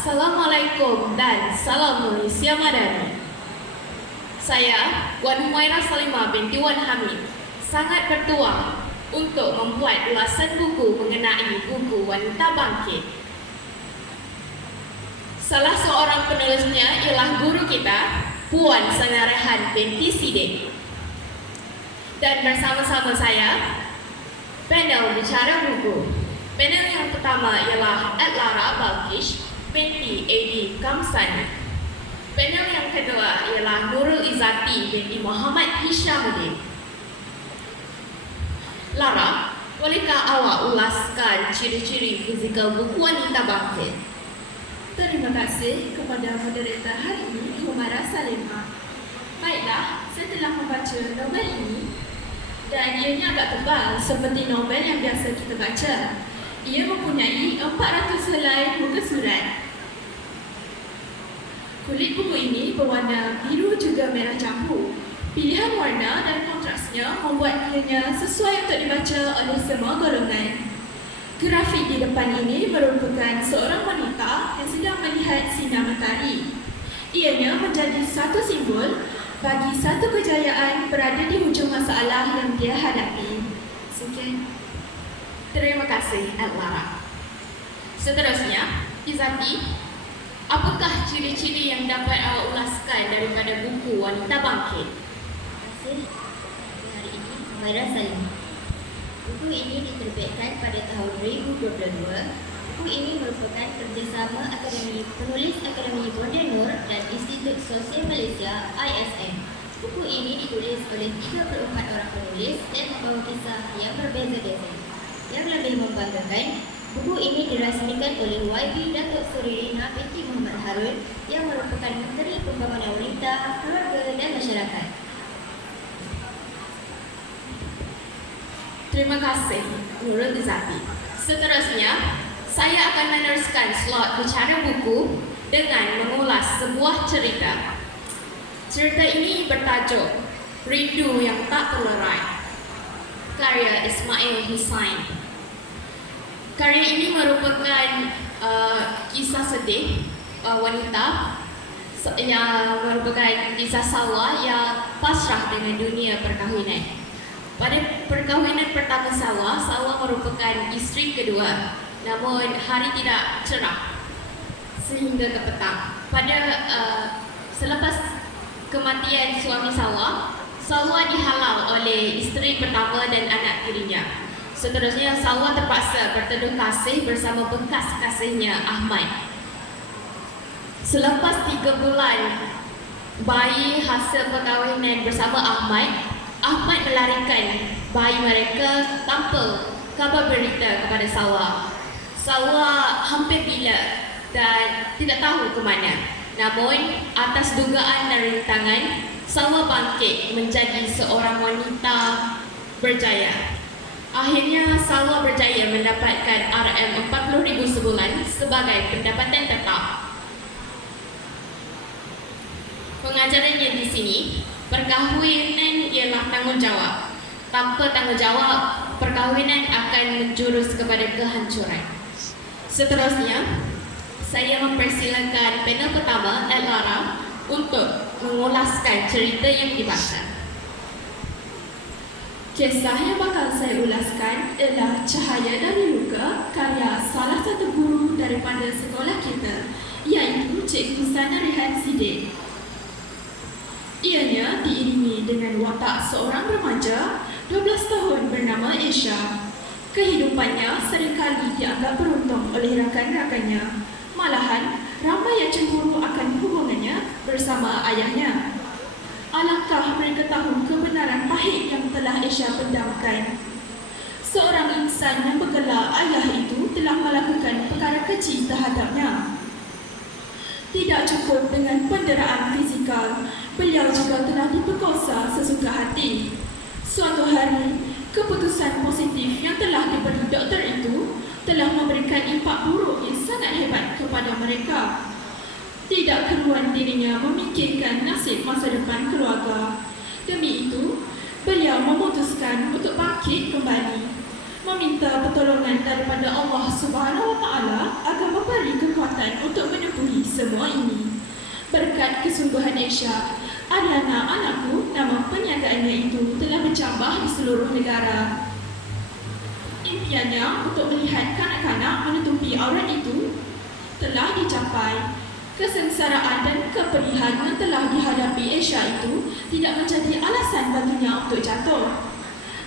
Assalamualaikum dan salam Malaysia Madani. Saya, Wan Humairah Salimah binti Wan Hamid, sangat bertuah untuk membuat ulasan buku mengenai buku Wanita Bangkit. Salah seorang penulisnya ialah guru kita, Puan Sangarahan binti Sidik. Dan bersama-sama saya, panel bicara buku. Panel yang pertama ialah Adlara Balkish binti A.D. Kamsan. Panel yang kedua ialah Nurul Izzati binti Muhammad Hishamuddin. Lara, bolehkah awak ulaskan ciri-ciri fizikal buku Wanita Bangkit? Terima kasih kepada moderator hari ini, Humairah Salimah. Baiklah, saya telah membaca novel ini dan ianya agak tebal seperti novel yang biasa kita baca. Ia mempunyai 400 helai muka surat. Kulit buku ini berwarna biru juga merah campur. Pilihan warna dan kontrasnya membuat ianya sesuai untuk dibaca oleh semua golongan. Grafik di depan ini merupakan seorang wanita yang sedang melihat sinar matahari. Ianya menjadi satu simbol bagi satu kejayaan berada di hujung masalah yang dia hadapi. Sekian. Terima kasih, Adlara. Seterusnya, Izzati, apakah ciri-ciri yang dapat awak ulaskan daripada buku Wanita Bangkit? Terima kasih. Hari ini, Humairah Salimah. Buku ini diterbitkan pada tahun 2022. Buku ini merupakan kerjasama Akademi Penulis Akademi Banda Nur dan Institut Sosial Malaysia (ISM). Buku ini ditulis oleh 34 orang penulis dan membawa kisah yang berbeza-beza. Yang lebih membanggakan, buku ini dirasmikan oleh YB Datuk Seri Rina binti Muhammad Harun yang merupakan Menteri Pembangunan Wanita, Keluarga dan Masyarakat. Terima kasih, Nurul Izzati. Seterusnya, saya akan meneruskan slot bicara buku dengan mengulas sebuah cerita. Cerita ini bertajuk Rindu yang Tak Terlerai, karya Ismail Hussain. Karya ini merupakan kisah sedih wanita yang merupakan kisah Salwa yang pasrah dengan dunia perkahwinan. Pada perkahwinan pertama Salwa merupakan isteri kedua, namun hari tidak cerah sehingga ke petang. Selepas kematian suami Salwa dihalau oleh isteri pertama dan anak tirinya. Seterusnya, Salwa terpaksa berteduh kasih bersama bekas kasihnya Ahmad. Selepas 3 bulan bayi hasil perkahwinan bersama Ahmad melarikan bayi mereka tanpa kabar berita kepada Salwa. Salwa hampir gila dan tidak tahu ke mana. Namun, atas dugaan dan rintangan, Salwa bangkit menjadi seorang wanita berjaya. Akhirnya, Salwa berjaya mendapatkan RM40,000 sebulan sebagai pendapatan tetap. Pengajarannya di sini, perkahwinan ialah tanggungjawab. Tanpa tanggungjawab, perkahwinan akan menjurus kepada kehancuran. Seterusnya, saya mempersilakan panel pertama, Adlara, untuk mengulaskan cerita yang dibaca. Kisah yang bakal saya ulaskan ialah Cahaya dari Luka, karya salah satu guru daripada sekolah kita, iaitu Cikgu Sanarihan Sidik. Ianya diiringi dengan watak seorang remaja 12 tahun bernama Esha. Kehidupannya seringkali dianggap beruntung oleh rakan-rakannya. Malahan, ramai yang cemburu akan hubungannya bersama ayahnya. Alangkah mereka tahu kebenaran pahit yang telah Esha pendamkan. Seorang insan yang bergelar ayah itu telah melakukan perkara keji terhadapnya. Tidak cukup dengan penderaan fizikal, beliau juga telah diperkosa sesuka hati. Suatu hari, keputusan positif yang telah diberi doktor itu telah memberikan impak buruk yang sangat hebat kepada mereka. Tidak keruan dirinya memikirkan nasib masa depan keluarga. Demi itu, beliau memutuskan untuk bangkit kembali. meminta pertolongan daripada Allah Subhanahu Wa Taala agar memberi kekuatan untuk menempuhi semua ini. Berkat kesungguhan Asia, Ariana anakku, nama perniagaannya itu telah bercambah di seluruh negara. Impiannya untuk melihat kanak-kanak menutupi aurat itu telah dicapai. Kesengsaraan dan kepedihan yang telah dihadapi Asia itu tidak menjadi alasan baginya untuk jatuh.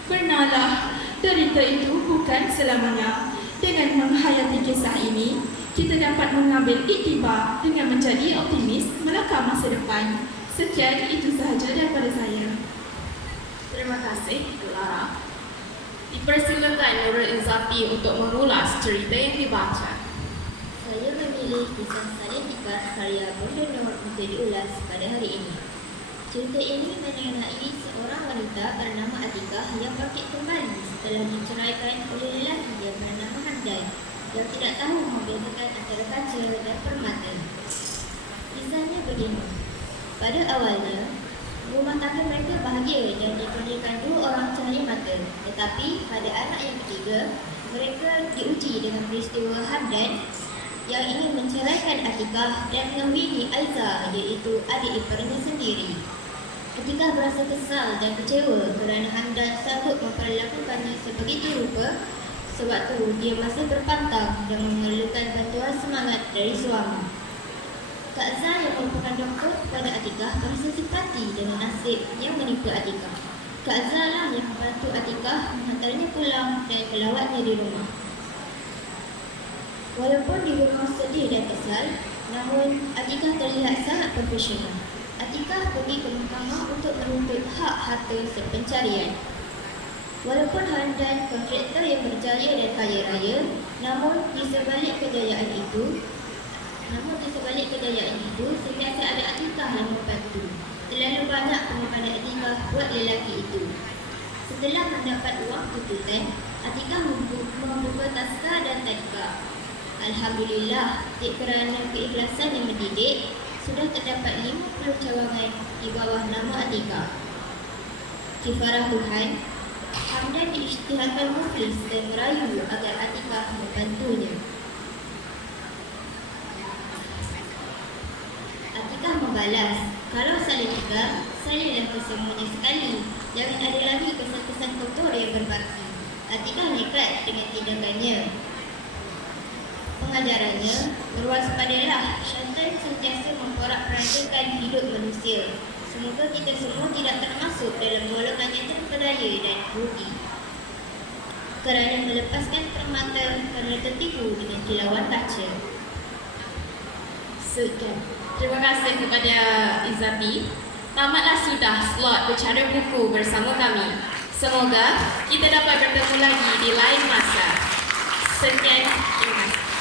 Benarlah, derita itu bukan selamanya. Dengan menghayati kisah ini, kita dapat mengambil iktibar dengan menjadi optimis melangkah masa depan. Sekian, itu sahaja daripada saya. Terima kasih, Lara. Dipersilakan Nurul Izzati untuk mengulas cerita yang dibaca. Saya memilih kisah Salin Ikat karya Bunda Nur untuk diulas pada hari ini. Cerita ini mengenai seorang wanita bernama Atikah yang bangkit kembali setelah diceraikan oleh lelaki yang bernama Hamdan yang tidak tahu membedakan antara kaca dan permata. Kisahnya begini. Pada awalnya, rumah tangga mereka bahagia dan dikurniakan 2 orang cahaya mata. Tetapi pada anak yang ketiga, mereka diuji dengan peristiwa Hamdan yang ingin menceraikan Atikah dan mengawini Aiza, iaitu adik iparnya sendiri. Atikah berasa kesal dan kecewa kerana Hamdan sanggup memperlakukannya sebegitu rupa sewaktu dia masih berpantang dan memerlukan bantuan semangat dari suami. Kak Zah yang merupakan doktor kepada Atikah berasa simpati dengan nasib yang menimpa Atikah. Kak Zah lah yang membantu Atikah menghantarnya pulang dan melawatnya di rumah. Walaupun di rumah sedih dan kesal, namun Atikah terlihat sangat profesional. Atikah pergi ke mahkamah untuk menuntut hak harta sepencarian. Walaupun Hamdan kontraktor yang berjaya dan kaya raya, namun di sebalik kejayaan itu, sentiasa ada Atikah yang membantu. Terlalu banyak pengorbanan Atikah buat lelaki itu. Setelah mendapat wang tuntutan, Atikah membuka taska dan tadika. Alhamdulillah, kerana keikhlasan yang mendidik, sudah terdapat 50 cawangan di bawah nama Atikah. Kifarah Tuhan, Hamdan diisytiharkan muflis dan merayu agar Atikah membantunya. Atikah membalas, kalau saling tiga, salihlah kesemuanya sekali. Jangan ada lagi kesan-kesan kotor yang berbaki. Atikah nekat dengan tindakannya. Pengajarannya, berwaspadalah, syaitan sentiasa memporak-porandakan hidup manusia. Semoga kita semua tidak termasuk dalam golongan yang terpedaya dan rugi kerana melepaskan permata kerana tertipu dengan kilauan kaca. Sekian. Terima kasih kepada Izzati. Tamatlah sudah slot bercara buku bersama kami. Semoga kita dapat bertemu lagi di lain masa. Sekian, terima kasih.